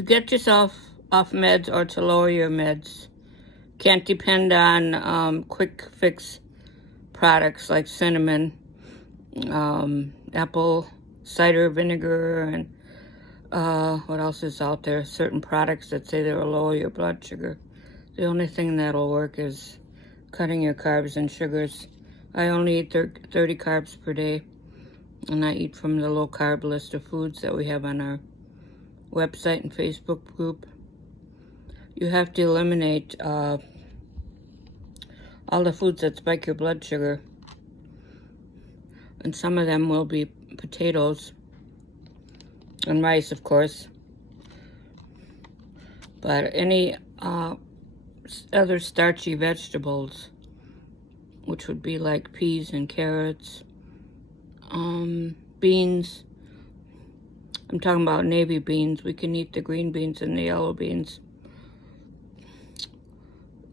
To get yourself off meds or to lower your meds, can't depend on quick fix products like cinnamon, apple cider vinegar, and what else is out there? Certain products that say they'll lower your blood sugar. The only thing that'll work is cutting your carbs and sugars. I only eat 30 carbs per day, and I eat from the low carb list of foods that we have on our website and Facebook group. You have to eliminate all the foods that spike your blood sugar, and some of them will be potatoes and rice, of course, but any other starchy vegetables, which would be like peas and carrots, beans. I'm talking about navy beans. We can eat the green beans and the yellow beans.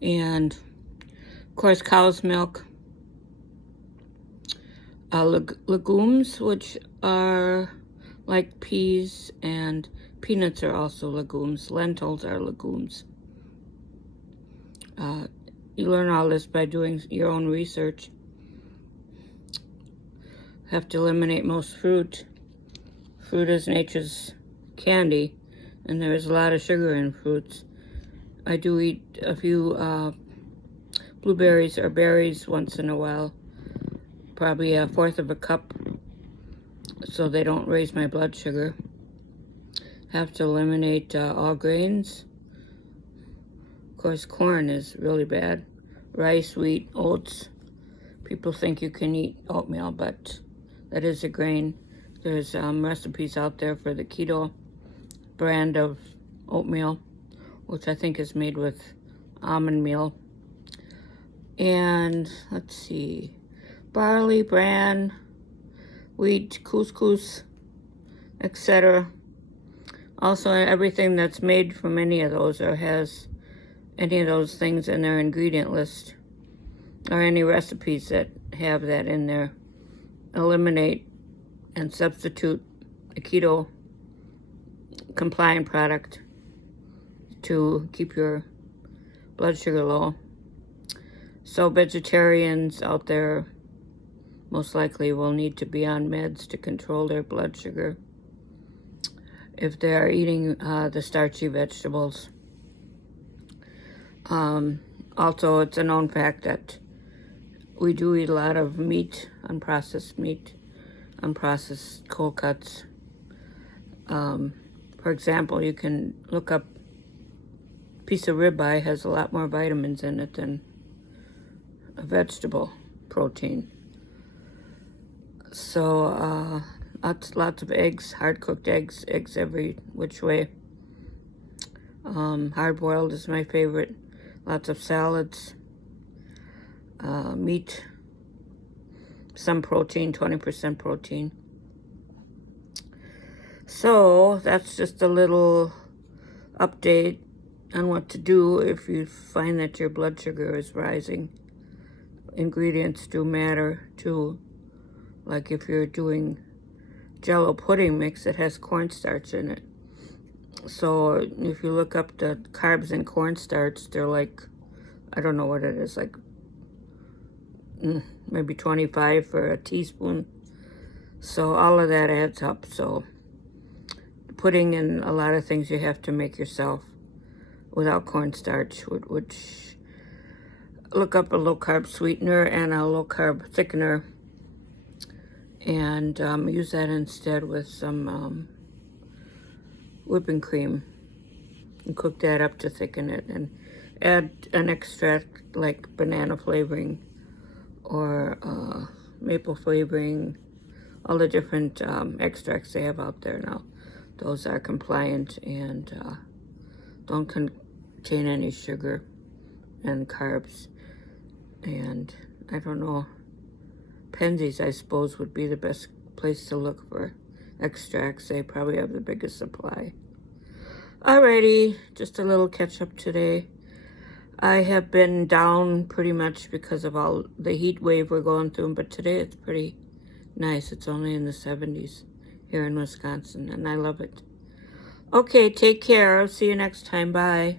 And, of course, cow's milk. Legumes, which are like peas, and peanuts are also legumes. Lentils are legumes. You learn all this by doing your own research. Have to eliminate most fruit. Fruit is nature's candy, and there is a lot of sugar in fruits. I do eat a few blueberries or berries once in a while, probably a fourth of a cup, so they don't raise my blood sugar. Have to eliminate all grains. Of course, corn is really bad. Rice, wheat, oats. People think you can eat oatmeal, but that is a grain. There's recipes out there for the keto brand of oatmeal, which I think is made with almond meal. And let's see, barley, bran, wheat, couscous, etc. Also, everything that's made from any of those or has any of those things in their ingredient list, or any recipes that have that in there, eliminate and substitute a keto compliant product to keep your blood sugar low. So vegetarians out there most likely will need to be on meds to control their blood sugar if they are eating the starchy vegetables. Also, it's a known fact that we do eat a lot of meat, unprocessed cold cuts. For example, you can look up a piece of ribeye has a lot more vitamins in it than a vegetable protein. So lots of eggs, hard-cooked eggs every which way. Hard-boiled is my favorite. Lots of salads, meat, some protein, 20% protein. So that's just a little update on what to do if you find that your blood sugar is rising. Ingredients do matter too. Like if you're doing Jello pudding mix, it has cornstarch in it. So if you look up the carbs in cornstarch, they're like, I don't know what it is, like maybe 25 for a teaspoon. So all of that adds up. So putting in a lot of things you have to make yourself without cornstarch, which look up a low carb sweetener and a low carb thickener, and use that instead with some whipping cream, and cook that up to thicken it, and add an extract like banana flavoring or maple flavoring, all the different extracts they have out there now. Those are compliant and don't contain any sugar and carbs. And I don't know, Penzeys, I suppose, would be the best place to look for extracts. They probably have the biggest supply. Alrighty, just a little catch up today. I have been down pretty much because of all the heat wave we're going through, but today it's pretty nice. It's only in the 70s here in Wisconsin, and I love it. Okay, take care. I'll see you next time. Bye.